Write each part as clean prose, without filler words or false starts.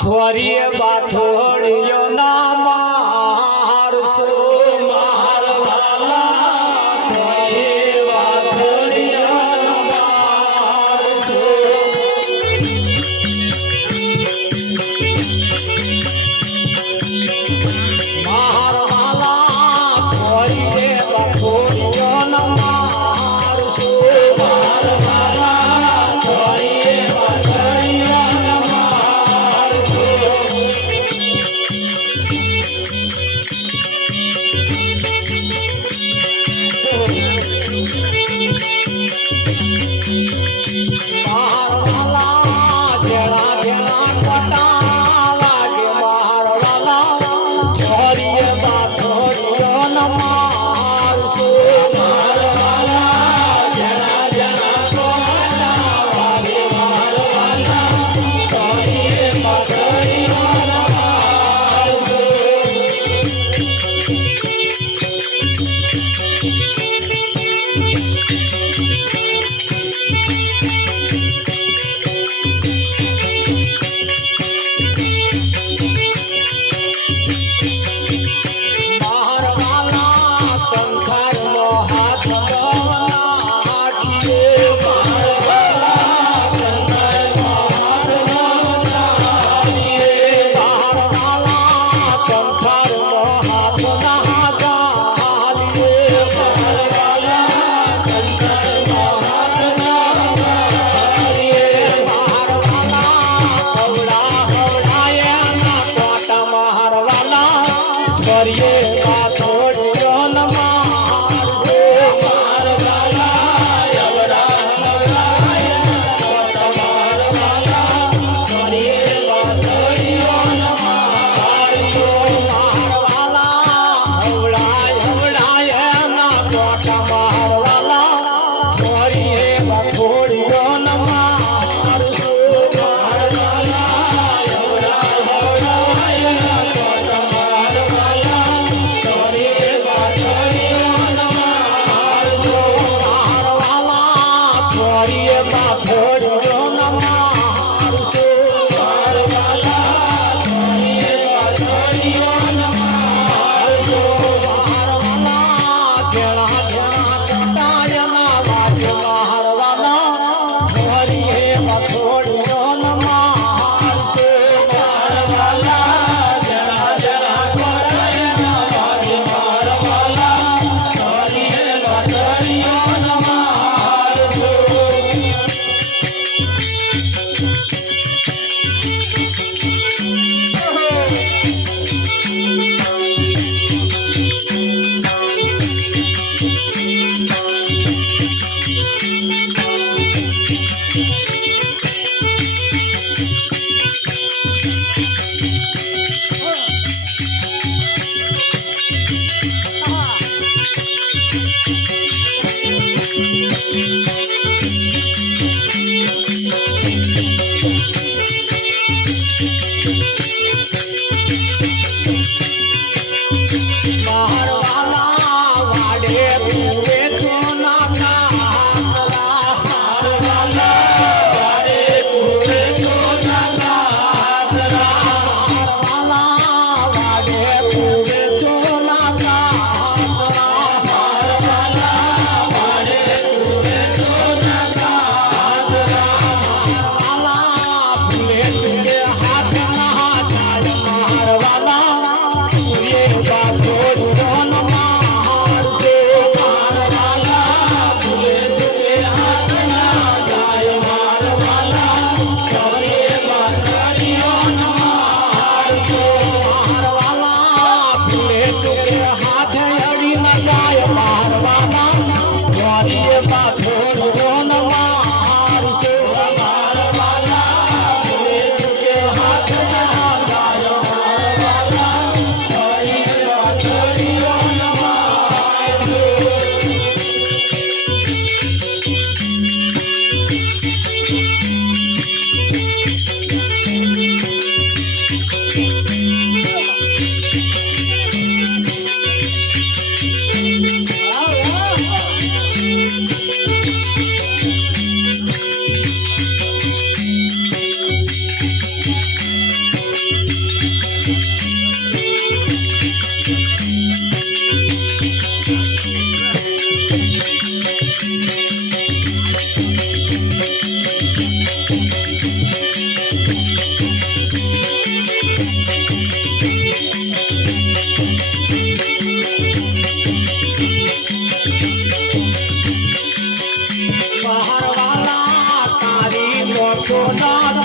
થોરી બાથોડિયો ના મારસો માર વાલા થોરી બાથોડિયો ના મારસો માર વાલા થોરી બાથોડિયો ના મારસો માર વાલા થોરી બાથોડિયો ના મારસો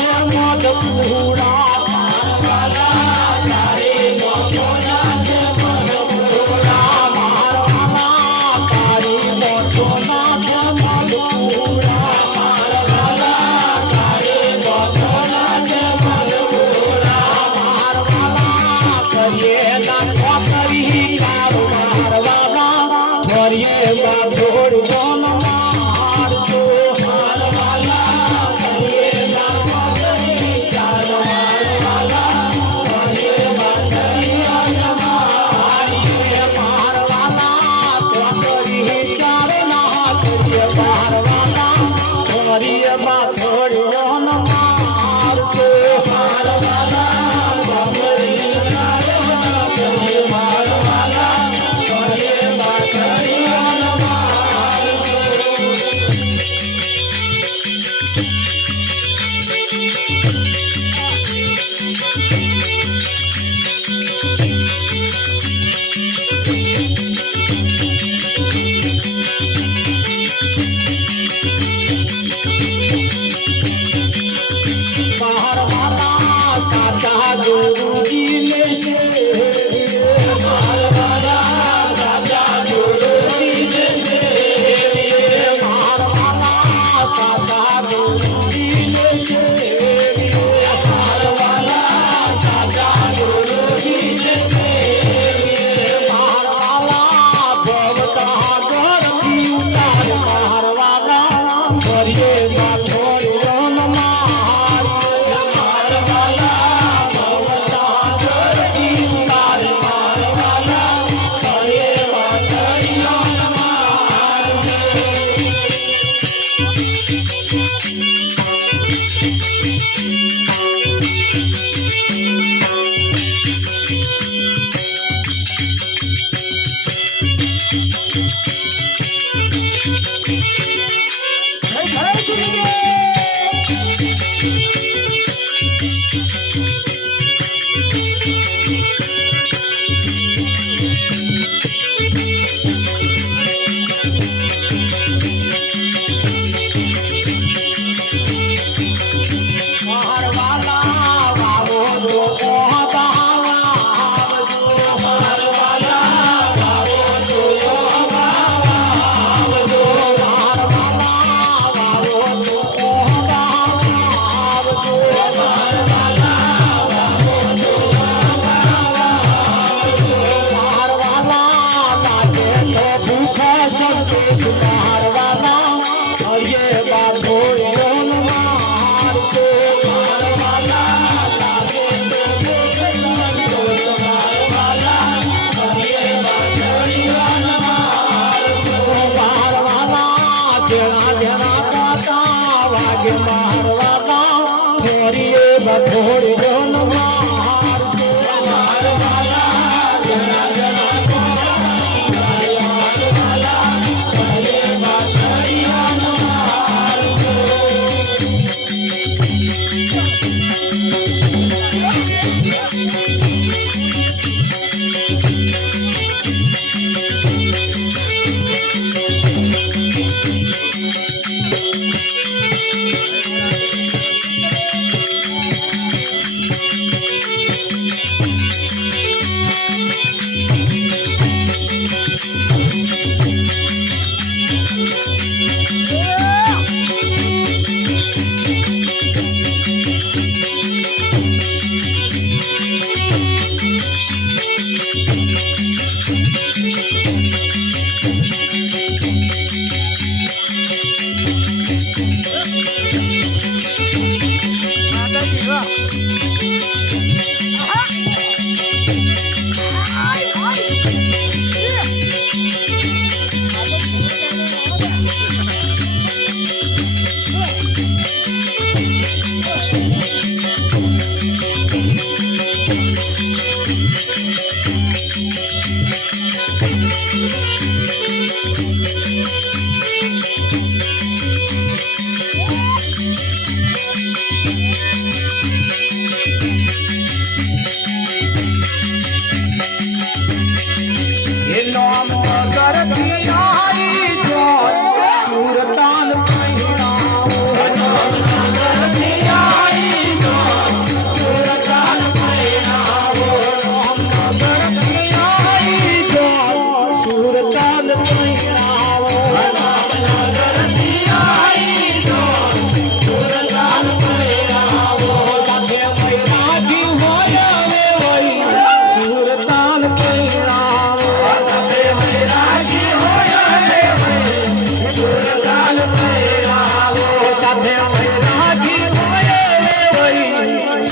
છે મધ પૂરા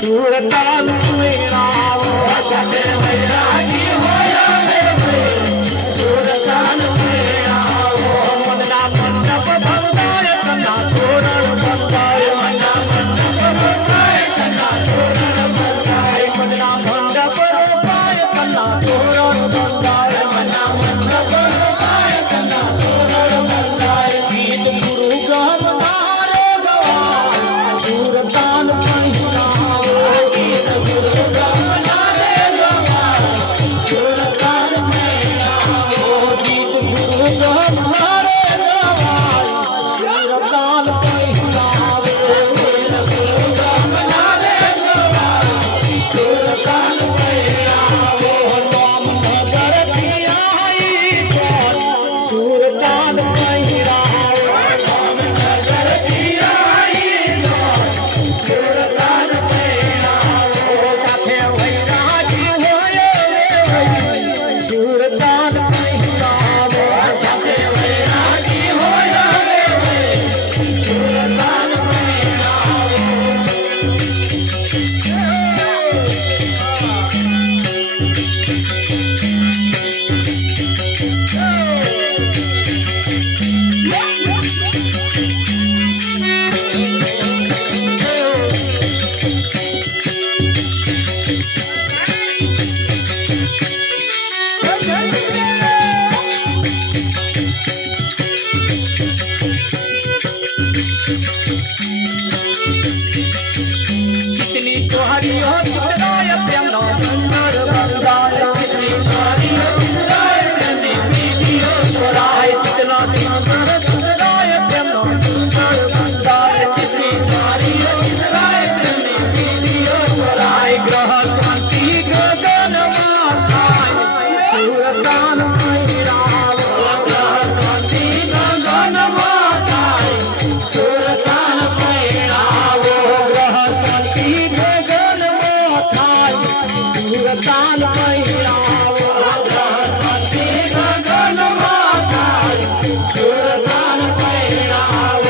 સુરતાન મેળાવો સાથે વૈરાગી હોય રે ભાઈ સુરતાન મેળાવો મનના મંડપ ભંગાય કના તોરણ બંધાય મનના મંડપ ભંગાય કના તોરણ બંધાય મનના મંડપ રોપાય કના તોરણ બંધાય મનના મંડપ રોપાય કના તોરણ બંધાય ગીત ગુરુ ગમનારે ગવાય સુરતાન મહિનાવો ગીત ગુરુ ગમનારે ગવાય સુરતાન મહિનાવો ગીત ગુરુ ગમનારે ગવાય સુરતાન મહિનાવો ગીત ગુરુ ગમનારે ગવાય સુરતાન મહિનાવો નામ નગર થિયાઈ સુરતાન મહિનાવો નામ નગર થિયાઈ સુરતાન મહિનાવો સાથે વૈરાગી હોય રે ભાઈ સુરતાન મહિનાવો સાથે વૈરાગી હોય રે ભાઈ સુરતાન कितनी तोहरियो कितनाय प्रेमनो बंदर बंदाय कितनी तोहरियो कितनाय प्रेमनी वीडियो तोराय कितना बंदर कितनाय प्रेमनो बंदर बंदाय कितनी तोहरियो कितनाय प्रेमनी वीडियो तोराय ग्रह शांति गगन माथाय सुरतान मैराव ग्रह शांति गगन माथाय सुरतान मैराव ग्रह शांति गगन माथाय सुरतान मैराव ग्रह शांति गगन माथाय सुरतान मैराव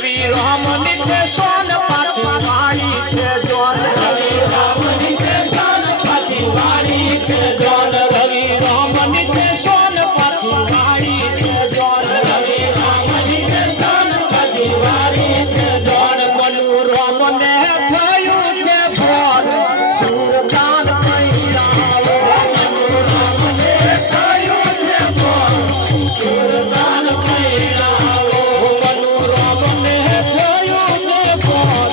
રવિ રામ નિત્ય સોન પાછી વાણી છે જોન રવિ રામ નિત્ય સોન પાછી વાણી છે જોન રવિ રામ નિત્ય સોન પાછી વાણી છે જોન રવિ રામ નિત્ય સોન પાછી વાણી છે જોન મનુ રામ ને થયું છે ફોન સુરતાન મહિનાવો મનુ રામ ને થયું છે ફોન સુરતાન મહિનાવો મનુ રામ ને થયું છે ફોન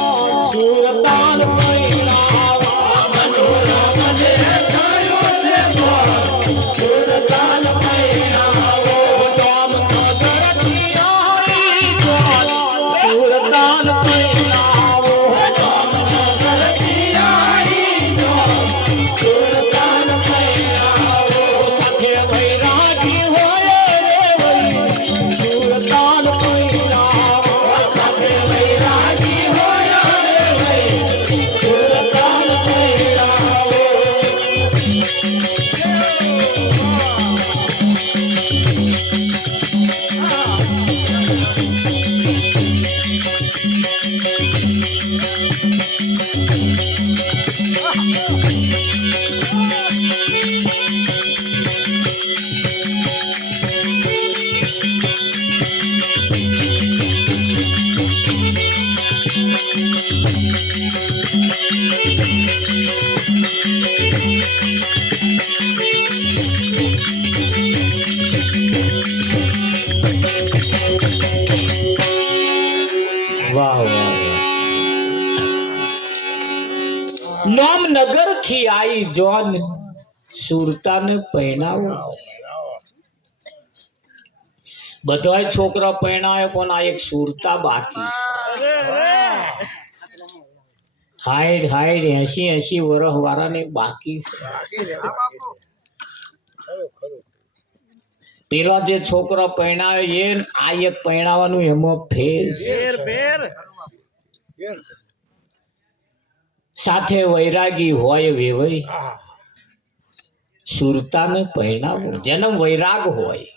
સુરતાન મહિનાવો મનુ રામ ને થયું છે ફોન સુરતાન મહિનાવો નામ નગર થિયાઈ સુરતાન મહિનાવો નામ નગર થિયાઈ સુરતાન મહિનાવો સાથે વૈરાગી હોય રે ભાઈ સુરતાન મહિનાવો સાથે વૈરાગી હોય રે ભાઈ સુરતાન મહિનાવો વાહ વાહ નામ નગર થી આઈ જોન સુરતાને પહેણાવો બધાય છોકરા પહેણાય પણ આ એક સુરતા બાકી હાઈડ હાઈડ 80 વર્ષ વાળાને બાકી પેલો જે છોકરો પહેણાવે એ આ એક પહેણાવાનું એમાં ફેર સાથે વૈરાગી હોય વેવાઈ સુરતાને પરણાવો જેનો વૈરાગ હોય,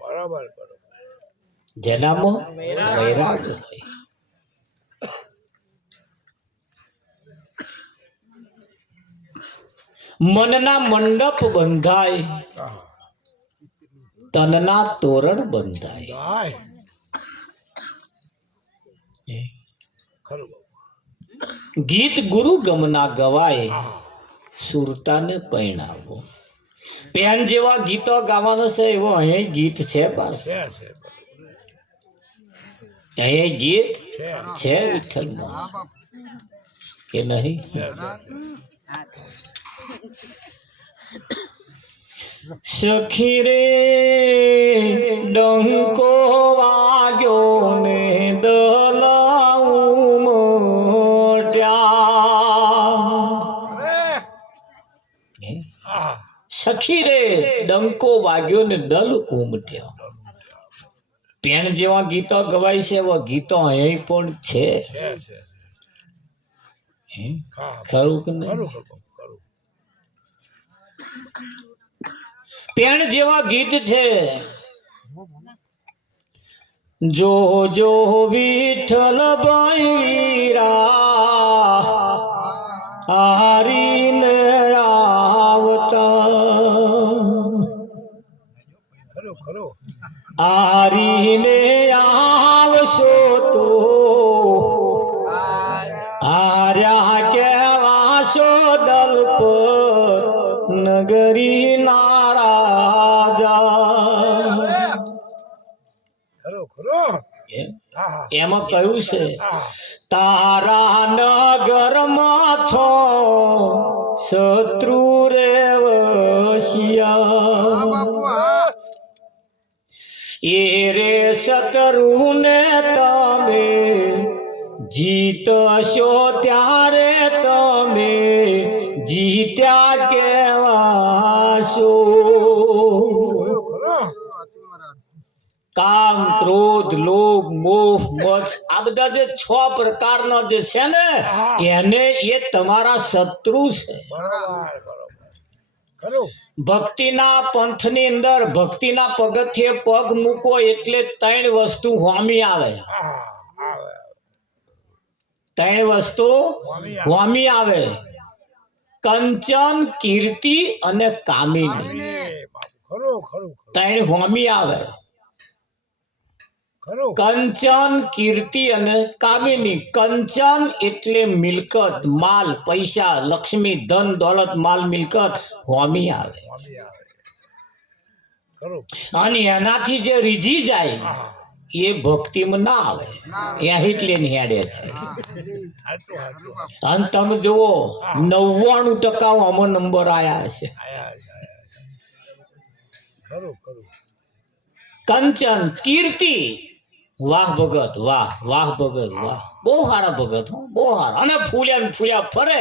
બરાબર બરાબર જેનામાં વૈરાગ હોય. મનના મંડપ બંધાય, તનના તોરણ બંધાય. ગાય ખરું બાપુ ગીત ગુરુ ગમના ગવાય, સુરતાને પરણાવો. પેન જેવા ગીતો ગાવાનો છે એવો અહીં ગીત છે પાછું. છે છે અહીં ગીત છે છે વિઠ્ઠલમાં કે નહીં? સખી રે ડંકો વાગ્યો ને દલાઉ મોટ્યા. સખી રે ડંકો વાગ્યો ને દલ ઉમટ્યા. પેન જેવા ગીતો ગવાય છે એવા ગીતો અહીં પણ છે. છે છે હે? હા ખરું કે નહીં? ખરું ખરું ખરું પેણ જેવા ગીત છે. જો જો વિઠ્ઠલ વીરા હારીને આવતા, ખરું ખરું હારીને આવશો તો હાર્યા કેવાશો દલપ નગરી નારાજા. ખરું ખરું હા હા એમાં કહ્યું છે હા તારા નગરમાં છો શત્રુ રે વસિયા, એ રે શત્રુને તમે જીતશો ત્યારે તમે જીત્યા કેવાશો. ખરું ખરું કામ ક્રોધ લોભ મોહ મચ આ બધા જે 6 પ્રકારના જે છે ને એને એ તમારા શત્રુ છે. બરાબર બરાબર ખરું ભક્તિના પંથની અંદર ભક્તિના પગથિયે પગ મૂકો એટલે 3 વસ્તુ હોમી આવે. હા આવે 3 વસ્તુ હોમી આવે: કંચન, કીર્તિ અને કામિની. બાપુ ખરું ખરું 3 હોમી આવે: ખરું કંચન, કીર્તિ અને કામિની. કંચન એટલે મિલકત, માલ, પૈસા, લક્ષ્મી, ધન દોલત, માલ મિલકત હોમી આવે. મમ્મી આવે ખરું અને એનાથી જે રીઝી જાય એ ભક્તિમાં ના આવે, અહીં જ લઈને હેડે થાય. હાચું હાચું અને તમે જુઓ 99% આમાં નંબર આયા છે. આયા ખરું ખરું કંચન, કીર્તિ, વાહ ભગત વાહ, વાહ ભગત વાહ, બહુ સારા ભગત હો, બહુ સારા. અને ફૂલ્યા ને ફૂલ્યા ફરે.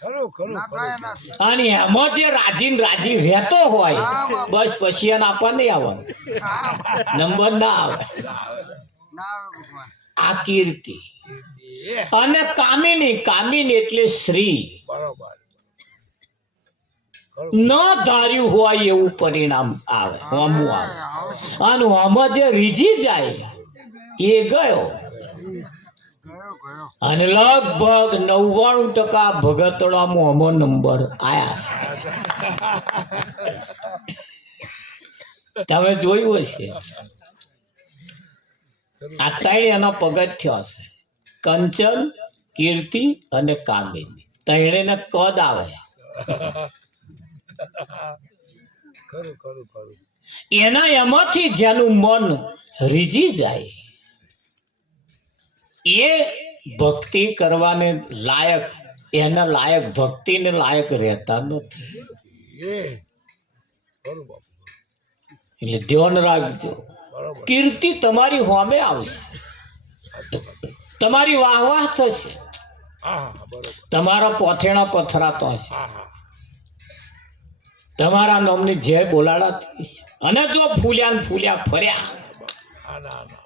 ખરું ખરું ખરું અને એમાં જે રાજી ને રાજી રહેતો હોય બસ પછી એને આપવા નહીં આવવાનું, નંબર ના આવે. આ કીર્તિ. અને કામિની. કામિની એટલે શ્રી. બરોબર ન ધાર્યું હોય એવું પરિણામ આવે, હોમું આવે. અને આમાં જે રીઝી જાય એ ગયો. અને લગભગ 99% ભગતોડામાં આમો નંબર આયા છે. તમે જોયું હશે આ 3 એના પગથિયા છે: કંચન, કીર્તિ અને કામિની. 3 ને કદ આવે. ખરું ખરું ખરું એના એમાંથી જેનું મન રીઝી જાય એ ભક્તિ કરવાને લાયક, એના લાયક ભક્તિને લાયક રહેતા નથી. એ ખરું બાપુ એટલે ધ્યાન રાખજો. બરોબર કીર્તિ તમારી હોમે આવશે, તમારી વાહ વાહ થશે, હા હા બરોબર તમારા પોથેણા પથરાતો હશે, હા હા તમારા નામની જય બોલાડાતી હશે. અને જો ફૂલ્યા ને ફૂલ્યા ફર્યા હા ના ના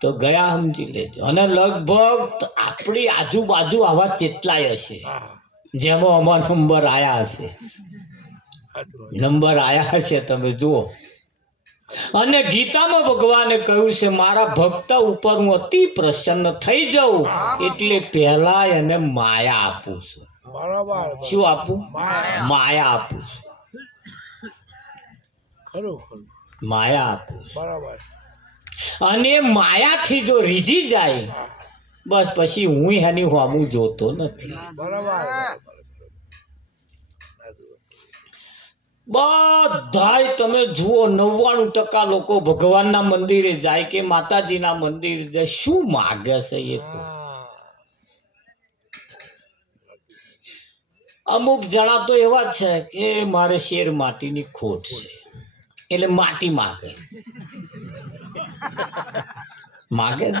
તો ગયા સમજી લેજો. અને લગભગ આપણી આજુબાજુ આવા કેટલાય હશે. હા જેમાં આમાં નંબર આયા હશે, નંબર આયા હશે, તમે જુઓ. અને ગીતામાં ભગવાને કહ્યું છે મારા ભક્ત ઉપર હું અતિ પ્રસન્ન થઈ જાઉં એટલે પહેલા એને માયા આપું છું. બરાબર શું આપું? માયા આપું છું. ખરું ખરું માયા આપું છું. બરાબર અને માયાથી જો રીઝી જાય બસ પછી હું એની હોમું જોતો નથી. બરાબર બધાય તમે જુઓ 99% લોકો ભગવાનના મંદિરે જાય કે માતાજીના મંદિરે જાય, શું માગે છે એ તો. અમુક જણા તો એવા જ છે કે મારે શેર માટીની ખોટ છે એટલે માટી માગે માગે છે ને.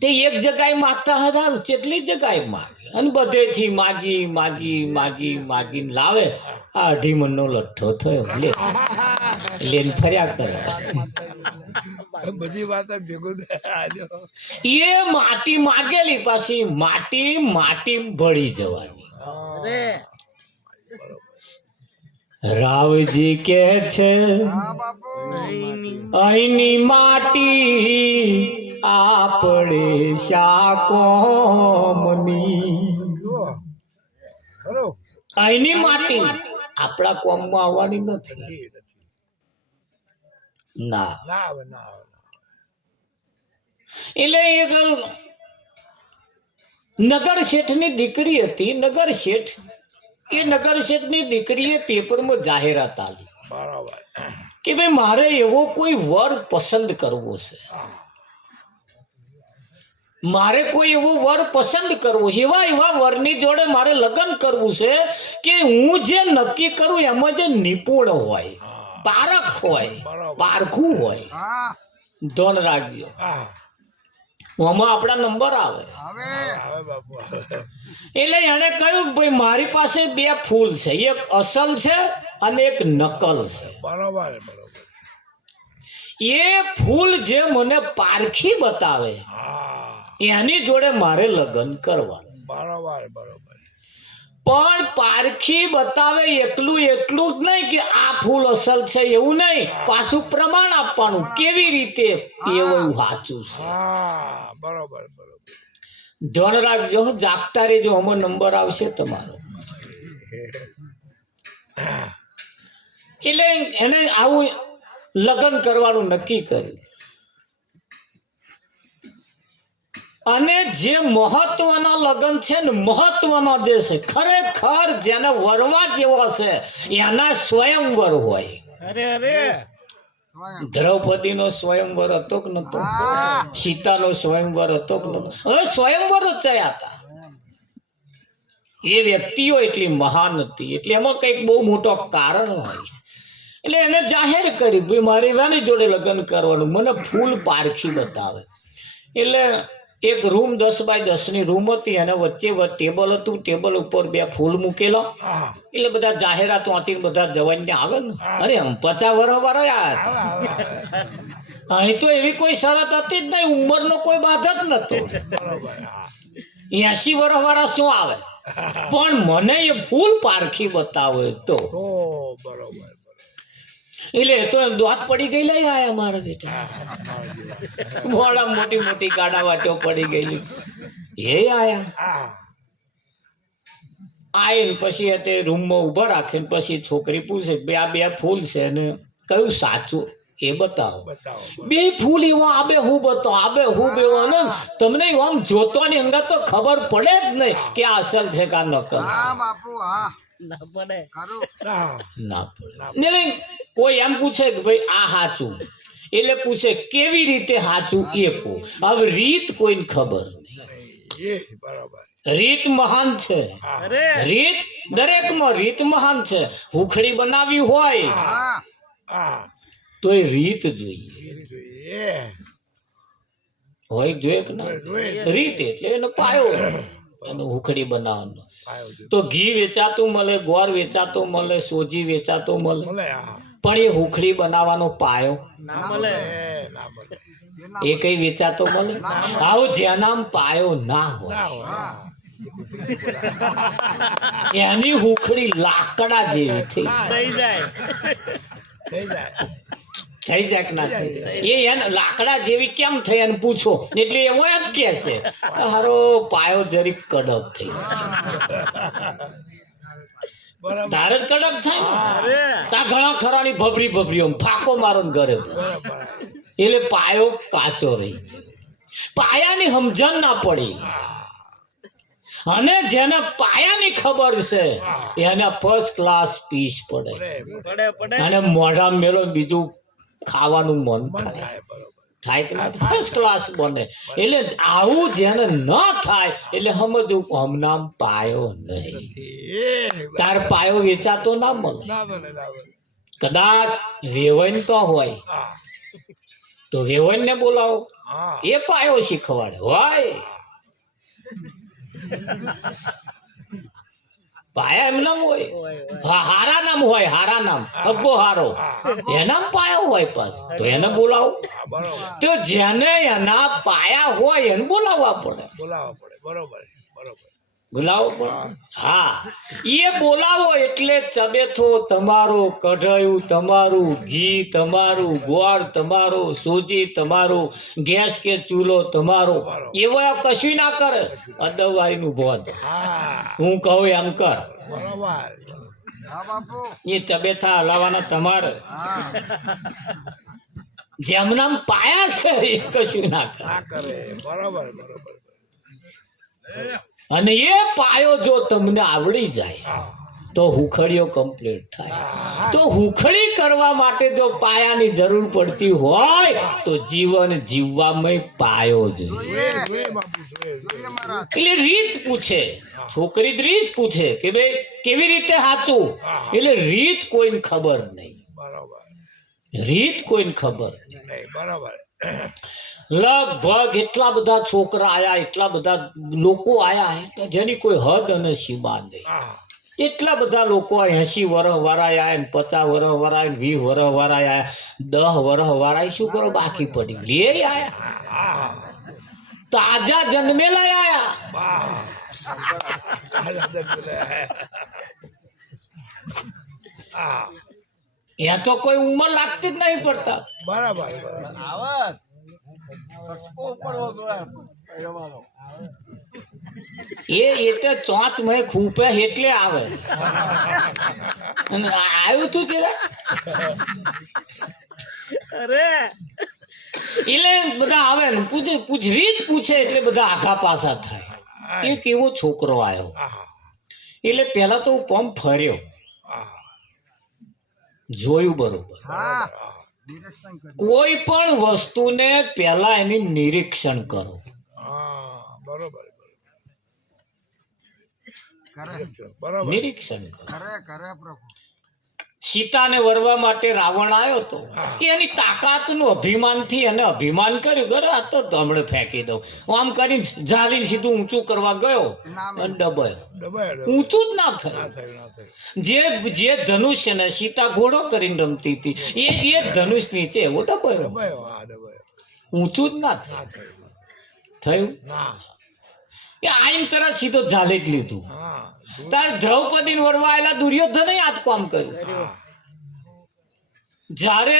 તે એક જગ્યાએ માગતા હતા કેટલી જગ્યાએ માગે અને બધેથી માગી માગી માગી માગીને લાવે. આ 2.5 મણનો લઠ્ઠો થયો લે લેન ફર્યા કરે. બધી વાત ભેગું આલ્યો એ માટી માગેલી પાછી માટી માટી ભળી જવાની. રાવજી કે છે અહીંની માટી આપણે શા કોમની. જુઓ ખરું અહીંની માટી આપણા કોમમાં આવવાની નથી. નથી નથી ના. ના આવે ના આવે એટલે એક નગર શેઠની દીકરી હતી. નગર શેઠ એ નગર શેઠની દીકરીએ પેપરમાં જાહેરાત આલી બરાબર કે ભાઈ મારે એવો કોઈ વર પસંદ કરવો છે, મારે કોઈ એવો વર પસંદ કરવો છે, એવા એવા વરની જોડે મારે લગ્ન કરવું છે કે હું જે નક્કી કરું એમાં જે નિપુણ હોય, પારખ હોય, પારખું હોય. ધન રાખજો, હા આમાં આપણા નંબર આવે. આવે બાપુ એટલે એને કહ્યું કે ભાઈ મારી પાસે 2 ફૂલ છે, એક અસલ છે અને એક નકલ છે. બરાબર બરાબર એ ફૂલ જે મને પારખી બતાવે હા એની જોડે મારે લગ્ન કરવાનું. બરાબર બરાબર પણ પારખી બતાવે એટલું એટલું જ નહીં કે આ ફૂલ અસલ છે એવું નહીં, પાછું પ્રમાણ આપવાનું કેવી રીતે એવું સાચું છે. હા બરાબર બરાબર ધ્યાન રાખજો, જાગતા રહેજો, આમાં નંબર આવશે તમારો. એટલે એને આવું લગ્ન કરવાનું નક્કી કર્યું. અને જે મહત્વના લગ્ન છે ને, મહત્વનો જે છે ખરેખર જેને વરવા જેવો છે એના સ્વયંવર હોય. દ્રૌપદીનો સ્વયંવર હતો કે નતો? સીતાનો સ્વયંવર હતો કે નતો? હવે સ્વયંવર જ થયા હતા. એ વ્યક્તિઓ એટલી મહાન હતી એટલે એમાં કંઈક બહુ મોટો કારણ હોય. એટલે એને જાહેર કર્યું ભાઈ મારે એની જોડે લગ્ન કરવાનું, મને ફૂલ પારખી બતાવે. એટલે એક રૂમ 10 બાય 10 ની રૂમ હતી અને વચ્ચે ટેબલ હતું, ટેબલ ઉપર 2 ફૂલ મૂકેલા. એટલે બધા જાહેરાત વાંચીને બધા જવાનને આવે ને, અરે 50 વર્ષ વાળા અહીં તો એવી કોઈ શરત હતી જ નહીં, ઉંમરનો કોઈ બાધક નતો. 80 વર્ષ વાળા શું આવે, પણ મને એ ફૂલ પારખી બતાવે તો બરાબર એટલે તો એમ દોત પડી ગઈ લઈ આયા મારા બેટા. મોડા મોટી મોટી ગાડા વાટો પડી ગયેલી એ આયા. આઈને પછી તે રૂમમાં ઊભા રાખે ને પછી છોકરી પૂછે કે આ 2 ફૂલ છે ને કયું સાચું એ બતાવો. બતાવો 2 ફૂલ એવા આબે હું બતાવો, આબે હું બેવો ને તમને આમ જોતવાની અંગત તો ખબર પડે જ નહીં કે આ અસલ છે કે આ નકલ. ના પડે. કોઈ એમ પૂછે કે ભાઈ આ સાચું, એટલે પૂછે કેવી રીતે સાચું એ કહો. હવે રીત કોઈને ખબર નહીં. બરાબર રીત મહાન છે, રીત દરેકમાં રીત મહાન છે. હુખડી બનાવી હોય તો એ રીત જોઈએ, હોય જોઈએ કે ના? રીત એટલે એનો પાયો અને હુખડી બનાવવાનો. તો ઘી વેચાતું મળે, ગોળ વેચાતો મળે, સોજી વેચાતો મળે, પણ એ હુખડી બનાવવાનો પાયો એ કઈ વેચાતો મળે? આવું જેનામ પાયો ના હોય એની હુખડી લાકડા જેવી થઈ થઈ જાય થઈ જાય થઈ જાય કે ના થઈ જાય? એને લાકડા જેવી કેમ થઈ એને પૂછો એટલે એવો જ કે છે હારો પાયો જરીક કડક થઈ બરાબર તારે જ કડક થાય ને તા ઘણા ખરાની ભભરી આમ ફાકો મારો ને ઘરે બરાબર એટલે પાયો કાચો રહી ગયો. પાયાની સમજણ ના પડી અને જેને પાયાની ખબર છે એને ફર્સ્ટ ક્લાસ પીસ પડે અને મોઢા મેલો બીજું ખાવાનું મન થાય થાય બરોબર થાય કે ના ફર્સ્ટ ક્લાસ બને એટલે આવું જેને ન થાય એટલે સમજવું હમણાં પાયો નહીં એ તાર પાયો વેચાતો ના મળે ના બને ના બને કદાચ વેવન તો હોય હા તો વેવન ને બોલાવો હા એ પાયો શીખવાડે હોય પાયા એમ નામ હોય હારા નામ હોય હારા નામ અબ્બો હારો એનામ પાયો હોય પાછો તો એને બોલાવો હા બરોબર તો જેને એના પાયા હોય એને બોલાવવા પડે બોલાવવા પડે બરોબર બરોબર બોલાવો પડે હા એ બોલાવો એટલે ચબેથો તમારો કઢાયું તમારું ઘી તમારું ગોળ તમારો સોજી તમારું ગેસ કે ચૂલો તમારો એવો કશું ના કરે અદવાઈનું બોધ હા હું કહું એમ કર બરોબર એ તબેથા હલાવાના તમારે જેમનામ પાયા છે એ કશું ના કરે ના કરે બરોબર બરોબર અને એ પાયો જો તમને આવડી જાય હા તો હુખડીઓ કમ્પ્લીટ થાય તો હુખડી કરવા માટે જો પાયાની જરૂર પડતી હોય તો જીવન જીવવામાં પાયો જોઈએ જોઈએ બાપુ જોઈએ એટલે રીત પૂછે છોકરી જ રીત પૂછે કે ભાઈ કેવી રીતે સાચું એટલે રીત કોઈને ખબર નહીં બરોબર રીત કોઈને ખબર નહીં નહીં બરોબર લગભગ એટલા બધા છોકરા આયા એટલા બધા લોકો આયા જેની કોઈ હદ અને સીમા નહીં હા એટલા બધા લોકો 80 વર્ષ વાળા આયા 50 વર્ષ વાળા 20 વર્ષ વાળા આયા 10 વર્ષ વાળા શું કરો બાકી પડી લે આયા હા તાજા જન્મેલા આયા વાહ હા ત્યાં તો કોઈ ઉંમર લાગતી જ નહીં પડતા બરાબર એ એટલે ચોંચ મેં ખૂપે એટલે આવે અને આવ્યું તું તે એટલે બધા આવે ને રીત પૂછે એટલે બધા આઘા પાછા થાય એ કેવો છોકરો આવ્યો હા એટલે પેલા તો હું પંપ ફર્યો હા જોયું બરોબર કોઈ પણ વસ્તુને પહેલા એની નિરીક્ષણ કરો હા બરોબર બરોબર નિરીક્ષણ કરો સીતાને વરવા માટે રાવણ આવ્યો હતો એની તાકાતનું અભિમાનથી એને અભિમાન કર્યું કરે આ તો હમણાં ફેંકી દઉં હું આમ કરીને ઝાલીને સીધું ઊંચું કરવા ગયો અને દબાયો દબાય ઊંચું જ ના ના થયું થયું ના થયું જે ધનુષ્ય ને સીતા ઘોડો કરીને રમતી હતી એ ધનુષ નીચે એવો દબાયો દબાયો હા દબાયો ઊંચું જ ના ના થયું થયું થયું ના એ આઈને તરત સીધો ઝાલી જ લીધું હા તાર દ્રૌપદી વરવા આવેલા દુર્યોધને આ જ કામ કર્યું જ્યારે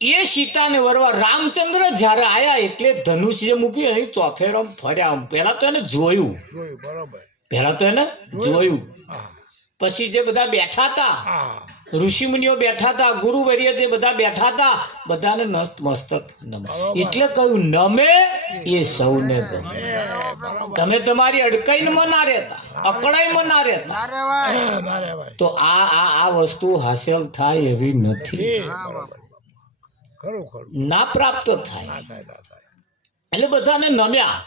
એ સીતાને વરવા રામચંદ્ર જ્યારે આયા એટલે ધનુષ જે મૂક્યું અહીં ચોફેરમ ફર્યા પહેલા તો એને જોયું બરોબર જોયું હા પછી જે બધા બેઠા હતા હા ઋષિમુનિઓ બેઠા હતા ગુરુવર્ય જે બધા બેઠા હતા બધાને મસ્તક નમે એટલે કહ્યું નમે એ સૌને ગમે તમે તમારી અડકાઈમાં ના રહેતા અકળાઈમાં ના રહેતા ના રે ભાઈ તો આ વસ્તુ હાંસલ થાય એવી નથી ખરું ખરું ના પ્રાપ્ત થાય ના થાય ના થાય એટલે બધાને નમ્યા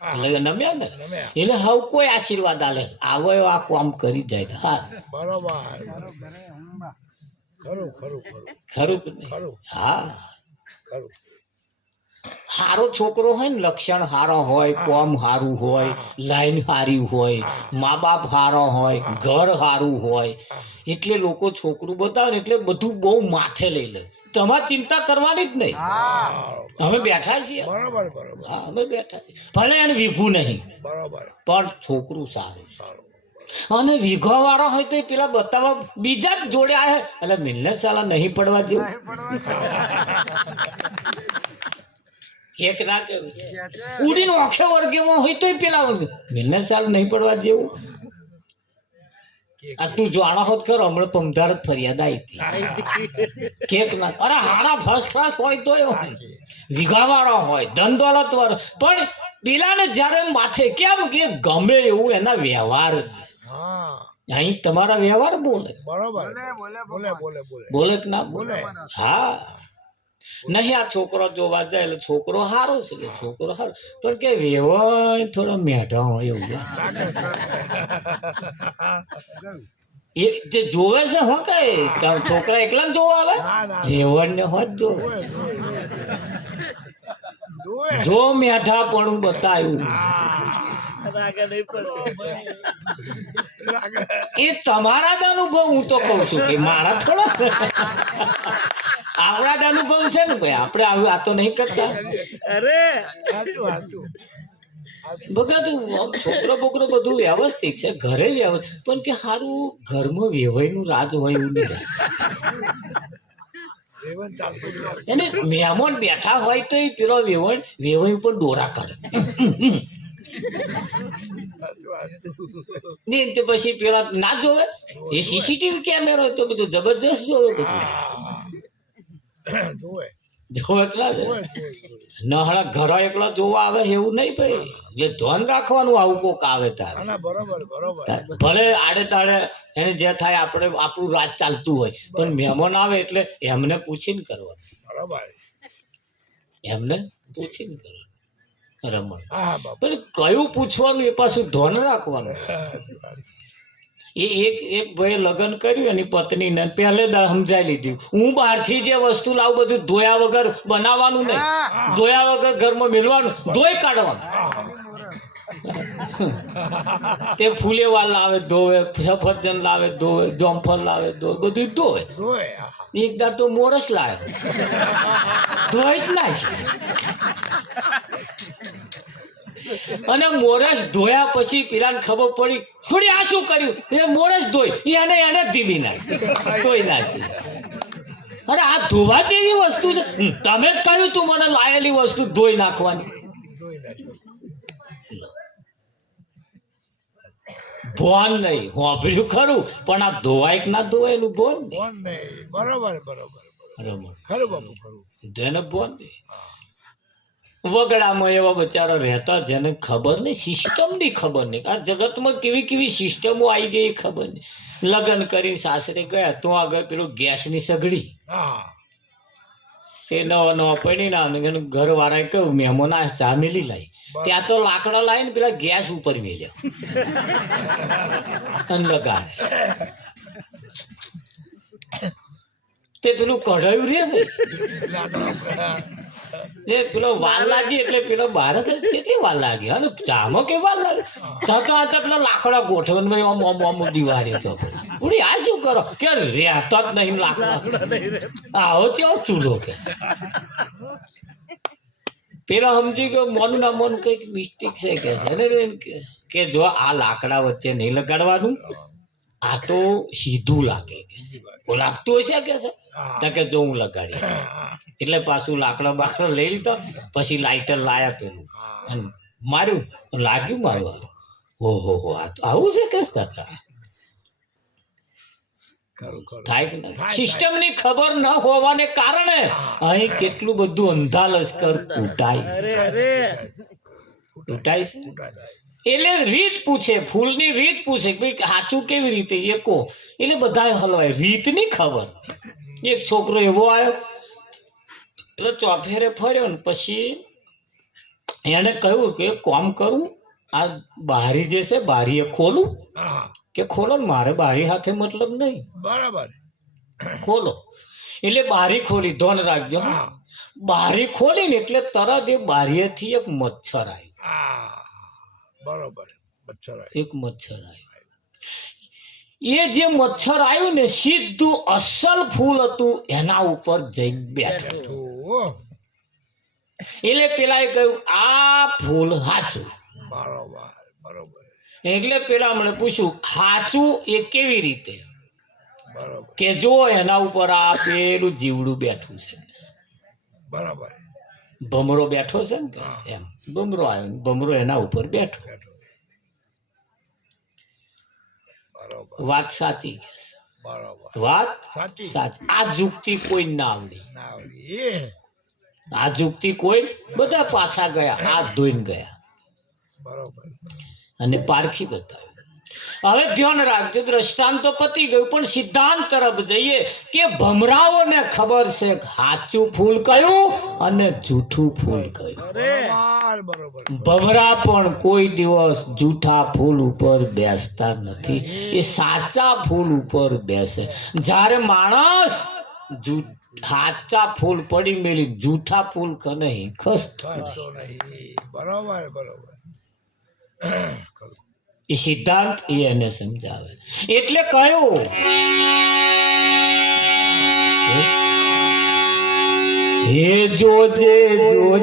એટલે નમ્યા ને નમ્યા. એટલે હવે કોઈ આશીર્વાદ આલે આવો આ કામ કરી જાય હા બરોબર ખરું ખરું ખરું ખરું કે નહીં? ખરું હા ખરું સારો છોકરો હોય ને લક્ષણ સારો હોય કોમ સારું હોય લાઈન સારી હોય મા બાપ સારો હોય ઘર સારું હોય એટલે લોકો છોકરું બતાવે ને એટલે બધું બહુ માથે લઈ લે તમારે ચિંતા કરવાની જ નહીં. અમે બેઠા છીએ. બરોબર બરોબર હા, અમે બેઠા છીએ. ભલે એને વીઘું નહીં, બરોબર પણ છોકરું સારું. સારું અને વીઘા વાળા હોય તો એ પેલા બતાવવા બીજા જ જોડે આવે એટલે મિલને સાલા નહીં પડવા જેવું. એક ના કેવું ઉડીને ઓખે વર્ગેમાં હોય તો પેલા મિલને સાલ નહીં પડવા જેવું. આ તું જાણો હોત ખરો હમણાં પમધાર જ ફરિયાદ આવી હતી કેક ના. અરે હારા ફર્સ્ટ ક્લાસ હોય તો વીઘા વાળો હોય ધન દોલત વાળો, પણ પેલાને જયારે માથે કેમ કે ગમે એવું એના વ્યવહાર છે. હા અહીં તમારા વ્યવહાર બોલે બરોબર બોલે બોલે બોલે બોલે કે ના બોલે. હા, નહીં આ છોકરો જોવા જાય એટલે છોકરો સારો છે કે છોકરો સારો, પણ કે વ્યવહાર થોડો મેઢા હોય એવું એ જે જોવે છે હો કઈ છોકરા એકલા જ જોવા આવે વ્યવહાર ને હોત જોવે. જો મેઠા પણ બતાવ્યું એ તમારા જ અનુભવ હું તો કઉ છું કે મારા થોડા આપણા જ અનુભવ છે ને ભાઈ. આપણે આ તો નહીં કરતા. બધું છોકરો બોકરો બધું વ્યવસ્થિત છે ઘરે વ્યવસ્થિત, પણ કે સારું ઘરમાં વેવાઈનું રાજ હોય એવું નહીં. એને મહેમાન બેઠા હોય તો પેલો વેવાઈ ઉપર દોરા કાઢે નહીં તો પછી પેલા ના જોવે. એ સીસીટીવી કેમેરો તો બધું જબરજસ્ત જોવે બધું જોવે એટલા નહળા ઘરો એકલા જોવા આવે એવું નહીં ભાઈ. એટલે ધ્યાન રાખવાનું આવું કોક આવે તારે. ભલે આડે તાડે એને જે થાય આપણે આપણું રાજ ચાલતું હોય, પણ મહેમાન આવે એટલે એમને પૂછીને કરવાનું. એમને પૂછીને કરવાનું રમણ. પણ કયું પૂછવાનું એ પાછું ધ્યાન રાખવાનું. એ એક ભાઈ લગ્ન કર્યું એની પત્નીને પહેલે સમજાવી લીધું હું બહારથી જે વસ્તુ લાવું બધું ધોયા વગર બનાવવાનું નહીં, ધોયા વગર ઘરમાં મેળવાનું, ધોઈ કાઢવાનું. તે ફૂલેવા લાવે ધોવે, સફરજન લાવે ધોવે, જોમફળ લાવે ધોવે, બધું ધોવે. એકદા તો મોરસ લાવે ધોઈ જ ના છે. અને મોરસ ધોયા પછી પેલાને ખબર પડી થોડી આ શું કર્યું, એ મોરસ ધોઈ એને ધીમી નાખી ધોઈ નાખી. અરે આ ધોવા જેવી વસ્તુ છે, તમે જ કહ્યું તું મને લાયેલી વસ્તુ ધોઈ નાખવાની. ભોન નહીં હોભર્યું ખરું, પણ આ ધોવાય કે ના ધોવાયેલું ભોન નહીં. બરોબર ખરું બાપુ ખરું તેને ભોન નહીં. વગડામાં એવા બચારા રહેતા જેને ખબર નહીં, સિસ્ટમની ખબર નહીં. આ જગતમાં કેવી કેવી સિસ્ટમો આવી ગઈ ખબર નહીં. લગ્ન કરીને સાસરે ગયા તો આગળ પેલું ગેસની સગડી એ નવા નવા પડી ના ઘરવાળાએ કહ્યું મહેમાન આ ચા મેલી લાવી, ત્યાં તો લાકડા લાવીને પેલા ગેસ ઉપર મેલ્યા અને લગાડે. તે પેલું કઢાયું રે ને પેલો વાર લાગી એટલે પેલો બહાર કે વાર લાગી અને ચામાં કે વાર લાગે તો પેલા લાકડા ગોઠવણ આમ આમ આમ દિવાળી તો ઉડી આ શું કરો કે રહેતા જ નહીં લાકડા. આવો કેવો ચૂલો કે પેલા સમજી ગયો મોનું ના મોન કઈક મિસ્ટેક છે કે જો આ લાકડા વચ્ચે નહીં લગાડવાનું, આ તો સીધું લાગે કે લાગતું હશે કે જો હું લગાડી એટલે પાછું લાકડા બાકડા લઈ લીધો, પછી લાઇટર લાયા પેલું અને માર્યું લાગ્યું મારું. ઓહો હો આ તો આવું છે કે થાય કે સિસ્ટમની ખબર ન હોવાને કારણે અહીં કેટલું બધું અંધા લશ્કર તૂટાય છે. એટલે રીત પૂછે, ફૂલની રીત પૂછે કે ભાઈ સાચું કેવી રીતે એ કહો, એટલે બધા હલવાય. રીતની ખબર. એક છોકરો એવો આવ્યો એટલે ચોફેરે ફર્યો ને પછી એને કહ્યું કે કામ કરું આ બારી જે છે બારી એ ખોલું કે ખોલો ને મારે બારી હાથે મતલબ નહીં, બરાબર ખોલો. એટલે બારી ખોલી, ધોન રાખજો. બારી ખોલી ને એટલે તરત એ બારીએથી એક મચ્છર આવ્યું. બરોબર મચ્છર એક મચ્છર આવ્યું. એ જે મચ્છર આવ્યું ને સીધું અસલ ફૂલ હતું એના ઉપર જઈ બેઠું. ઓ એટલે પેલા કહ્યું આ ફૂલ હાચું. બરોબર બરોબર એટલે પેલા મને પૂછ્યું હાચું એ કેવી રીતે? બરોબર કે જો એના ઉપર આ પેલું જીવડું બેઠું છે, બરાબર ભમરો બેઠો છે ને કે એમ ભમરો આવ્યો ને ભમરો એના ઉપર બેઠો. બેઠો બરોબર વાત સાચી કે છે? બરોબર વાત સાચી સાચી. આ જુક્તિ કોઈ ના આવડી. ના આવડી આ જુક્તિ કોઈ બધા પાછા ગયા, હાથ ધોઈને ગયા બરોબર અને પારખી બતાવ્યું. હવે ધ્યાન રાખજો, દ્રષ્ટાંત તો પતી ગયું, પણ સિદ્ધાંત તરફ જઈએ કે ભમરાઓને ખબર છે કે સાચું ફૂલ કયું અને જૂઠું ફૂલ કયું. બરોબર બરોબર ભમરા પણ કોઈ દિવસ જૂઠા ફૂલ ઉપર બેસતા નથી, એ સાચા ફૂલ ઉપર બેસે. જ્યારે માણસ સાચા ફૂલ પડી મેલી જૂઠા ફૂલ કને ખસતો થતો નહીં બરોબર બરોબર એ સિદ્ધાંત એ એને સમજાવે. એટલે કયું હે જોજે જોજે